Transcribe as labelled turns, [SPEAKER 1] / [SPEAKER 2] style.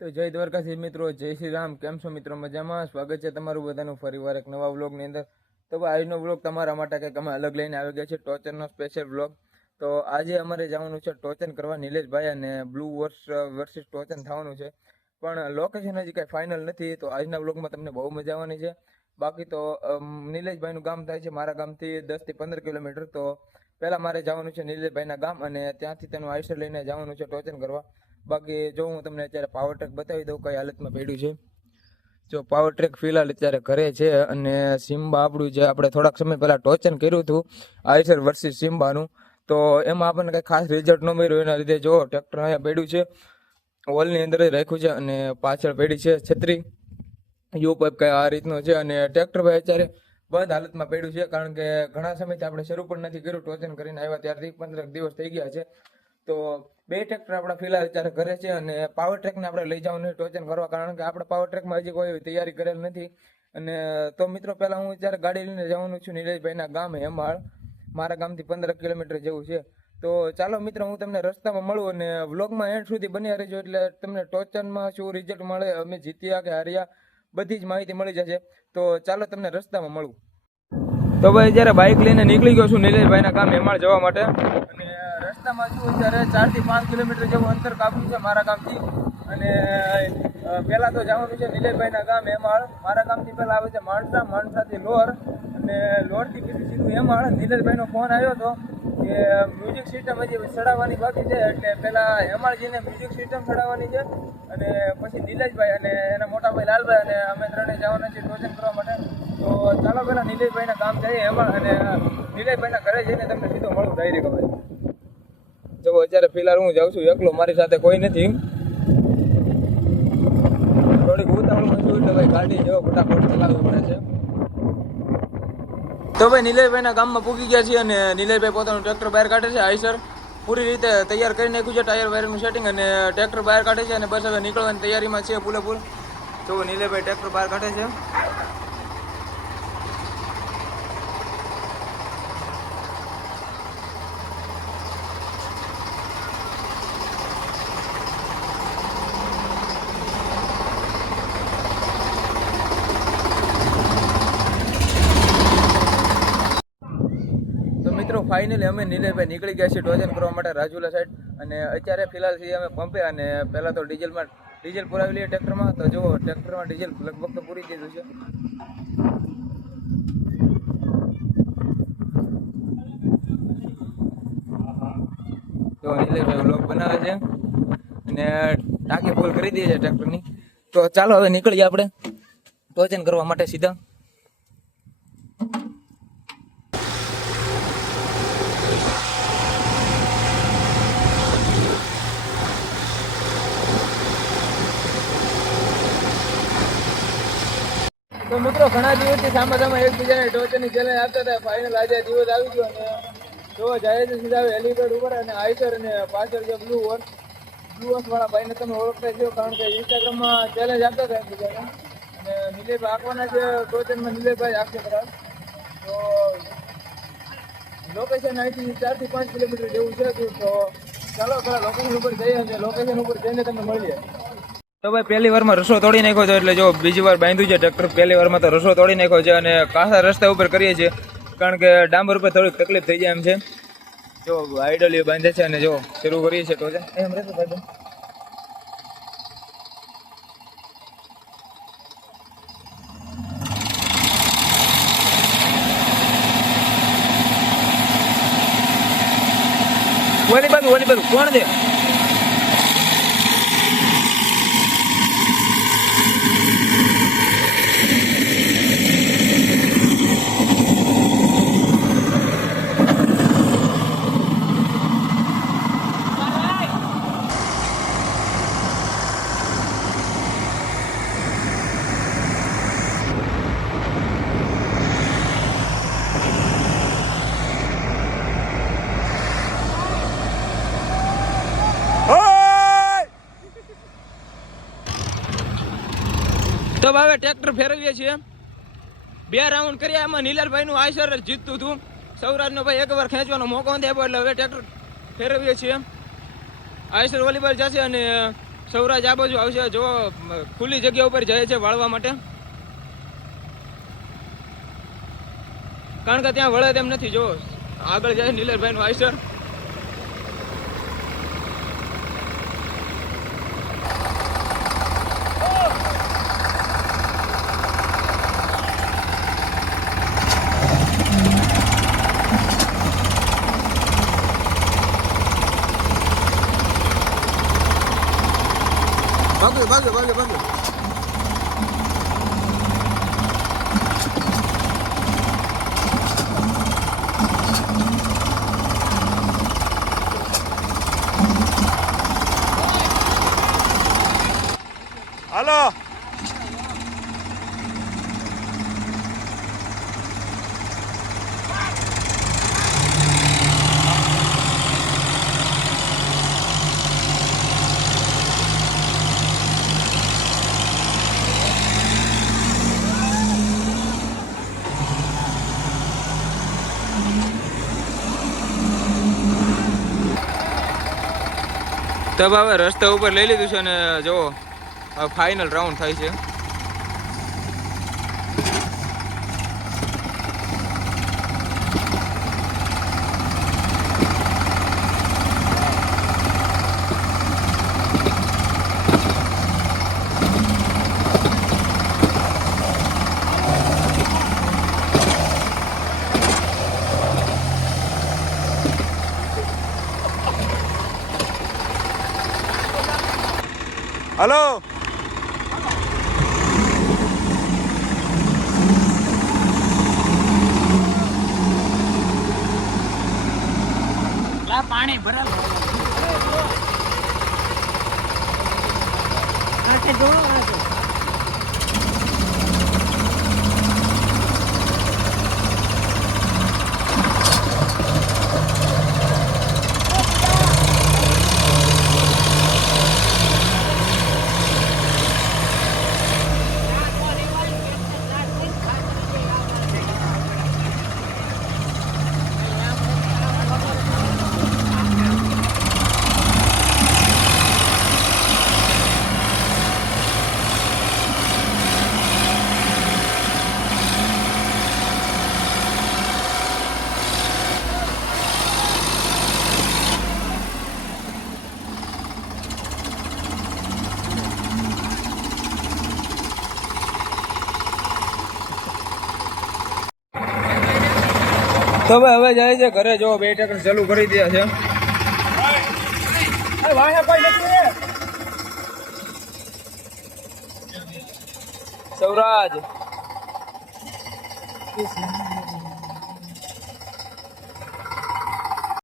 [SPEAKER 1] તો જય દ્વારકાશી મિત્રો, જય શ્રી રામ. કેમ છો મિત્રો? મજામાં? સ્વાગત છે તમારું બધાનું ફરીવાર એક નવા વ્લોગની અંદર. તો આજનો વ્લોગ તમારા માટે કંઈક અમે અલગ લઈને આવી ગયા છે ટોચનનો સ્પેશિયલ વ્લોગ. તો આજે અમારે જવાનું છે ટોચન કરવા નિલેશભાઈ અને બ્લુ વર્ષ વર્સિસ ટોચન થવાનું છે. પણ લોકેશન હજી કાંઈ ફાઇનલ નથી, તો આજના વ્લોગમાં તમને બહુ મજા આવવાની છે. બાકી તો નિલેશભાઈનું ગામ થાય છે મારા ગામથી દસથી પંદર કિલોમીટર. તો પહેલાં મારે જવાનું છે નિલેશભાઈના ગામ અને ત્યાંથી તેનું આયુષ્ય લઈને જવાનું છે ટોચન કરવા. બાકી જો હું તમને અત્યારે પાવર ટ્રેક બતાવી દઉં, કઈ હાલતમાં પડ્યું છે. જો પાવર ટ્રેક ફિલહાલ અત્યારે ઘરે છે અને સિમ્બા આપણું જે આપણે થોડાક સમય પહેલાં ટોચન કર્યું હતું, આઈસર વર્સિસ સિમ્બાનું. તો એમાં આપણને કંઈ ખાસ રિઝલ્ટ ન મળ્યું, એના લીધે જો ટ્રેક્ટર અહીંયા પડ્યું છે. વોલની અંદર જ રાખ્યું છે અને પાછળ પડી છે છત્રી. યુ પાઇપ કંઈ આ રીતનો છે અને ટ્રેક્ટર ભાઈ અત્યારે બંધ હાલતમાં પડ્યું છે, કારણ કે ઘણા સમયથી આપણે શરૂ પણ નથી કર્યું ટોચન કરીને આવ્યા ત્યારથી પંદર દિવસ થઈ ગયા છે. તો બે ટ્રેક્ટર આપણા ફિલહાલ અત્યારે ઘરે છે અને પાવર ટ્રેકને આપણે લઈ જવાનું ટોચન કરવા કારણ કે આપણે પાવર ટ્રેકમાં હજી કોઈ તૈયારી કરેલ નથી. અને તો મિત્રો, પહેલાં હું અત્યારે ગાડી લઈને જવાનું છું નિલેશભાઈના ગામે, હેમાળ. મારા ગામથી પંદર કિલોમીટર જેવું છે. તો ચાલો મિત્રો, હું તમને રસ્તામાં મળું અને વ્લોગમાં એન્ડ સુધી બન્યા રહેજો. એટલે તમને ટોચનમાં શું રિઝલ્ટ મળે, અમે જીત્યા કે હાર્યા, બધી જ માહિતી મળી જશે. તો ચાલો તમને રસ્તામાં મળું. તો ભાઈ, જ્યારે બાઇક લઈને નીકળી ગયો છું નીલેશભાઈના ગામ, હેમાળ જવા માટે. અને રસ્તામાં છું અત્યારે ચારથી પાંચ કિલોમીટર જેવું અંતર કાપ્યું છે મારા ગામથી. અને પહેલાં તો જવાનું છે નિલેશભાઈના ગામ હેમાળ. મારા ગામથી પહેલાં આવે છે માણસા, માણસાથી લોર. અને લોરથી બીજું સીધું હેમાળ. નિલેશભાઈનો ફોન આવ્યો હતો કે મ્યુઝિક સિસ્ટમ હજી ચડાવવાની બાકી છે. એટલે પહેલાં હેમાળજીને મ્યુઝિક સિસ્ટમ ચડાવવાની છે. અને પછી નિલેશભાઈ અને એના મોટા ભાઈ લાલભાઈ અને અમે ત્રણે જવાના છીએ ટોચન કરવા માટે. તો ચાલો પહેલાં નિલેશભાઈના ગામ જઈએ હેમાળ અને નિલેશભાઈના ઘરે જઈને તમને સીધો મળું ડાયરેક્ટ હવે જો અત્યારે ફિલહાલ હું જાઉં છું, એકલો, મારી સાથે કોઈ નથી. થોડીક ઉતાવળમાં જોયું તો ભાઈ ગાડી જેવો ફટાફટ ચલાવવી પડે છે. તો ભાઈ, નિલેશભાઈના ગામમાં પૂગી ગયા છીએ અને નિલયભાઈ પોતાનું ટ્રેક્ટર બહાર કાઢે છે. આઈસર પૂરી રીતે તૈયાર કરી નાખ્યું છે ટાયર વાયરનું સેટિંગ અને ટ્રેક્ટર બહાર કાઢે છે અને બસ હવે નીકળવાની તૈયારીમાં છે પૂરે પૂર તો નિલેશભાઈ ટ્રેક્ટર બહાર કાઢે છે તો મિત્રો ફાઇનલી અમે નિલેશભાઈ નીકળી ગયા છીએ ટોજન કરવા માટે રાજુલા સાઈડ અને અત્યારે ફિલહાલ છીએ અમે પંપે અને પહેલાં તો ડીઝલમાં ડીઝલ પુરાવી લઈએ ટ્રેક્ટરમાં. તો જુઓ, ટ્રેક્ટરમાં ડીઝલ લગભગ તો પૂરી દીધું છે. તો નિલેશભાઈ વ્લોગ બનાવે છે. અને ટાંકી ફૂલ કરી દઈએ છે ટ્રેક્ટરની. તો ચાલો હવે નીકળીએ આપણે. ટોચન કરવા માટે સીધા. તો મિત્રો, ઘણા દિવસથી સામે સામે એકબીજાને ટોચરની ચેલેન્જ આપતા હતા. ફાઇનલ આજે દિવસ આવી ગયો અને જો જાય છે સીધા હેલીપેડ ઉપર અને આઈસર અને પાછળ જે બ્લુ વર્સ બ્લુ વર્સ વાળા ભાઈને તમે ઓળખતા છો, કારણ કે ઇન્સ્ટાગ્રામમાં ચેલેન્જ આપતા હતા એકબીજાને. અને નિલેશભાઈ આંકવાના છે ટોચનમાં નિલેભાઈ આપશે કદાચ. તો લોકેશન અહીંથી ચારથી પાંચ કિલોમીટર જેવું છે, તો ચાલો પેલા લોકેશન ઉપર જઈએ અને લોકેશન ઉપર જઈને તમને મળીએ. તો ભાઈ, પહેલી વારમાં રસો તોડી નાખ્યો છે, એટલે જો બીજી વાર બાંધ્યું છે ટ્રેક્ટર, પહેલી વારમાં તો રસો તોડી નાખ્યો છે અને કાસા રસ્તા ઉપર કરીએ છીએ, કારણ કે ડાંબર ઉપર થોડીક તકલીફ થઈ જાય એમ છે. જો આઈડલી બાંધે છે અને જો શરૂ કરીએ છીએ તો એમ રહેશે ભાઈ ઓલી બાજુ ઓલી બાજુ, કોણ છે? તો હવે ટ્રેક્ટર ફેરવીએ છીએ. બે રાઉન્ડ કર્યા, એમાં નીલાલભાઈ નું આઈસર જ જીતતું હતું. સૌરાજનો ભાઈ એક વાર ખેંચવાનો મોકો નથી આપ્યો, એટલે હવે ટ્રેક્ટર ફેરવીએ છીએ. આયસર વોલીબોલ જશે અને સૌરાજ આ બાજુ આવશે. જો ખુલ્લી જગ્યા ઉપર જાય છે વાળવા માટે. કારણ કે ત્યાં વળે તેમ નથી. જો, આગળ જાય નીલરભાઈ નું આઈસર ભાગ્યો ભાગ્યો ભાગ્યો ભાગ્યો
[SPEAKER 2] હાલો
[SPEAKER 1] તબ હવે રસ્તા ઉપર લઈ લીધું છે અને જો ફાઇનલ રાઉન્ડ થાય છે.
[SPEAKER 2] હાલો.
[SPEAKER 3] પાણી ભરાલ આખે
[SPEAKER 1] તો હવે હવે જાય છે ઘરે જો બે ટેકર ચાલુ કરી દે છે. સૌરાજ.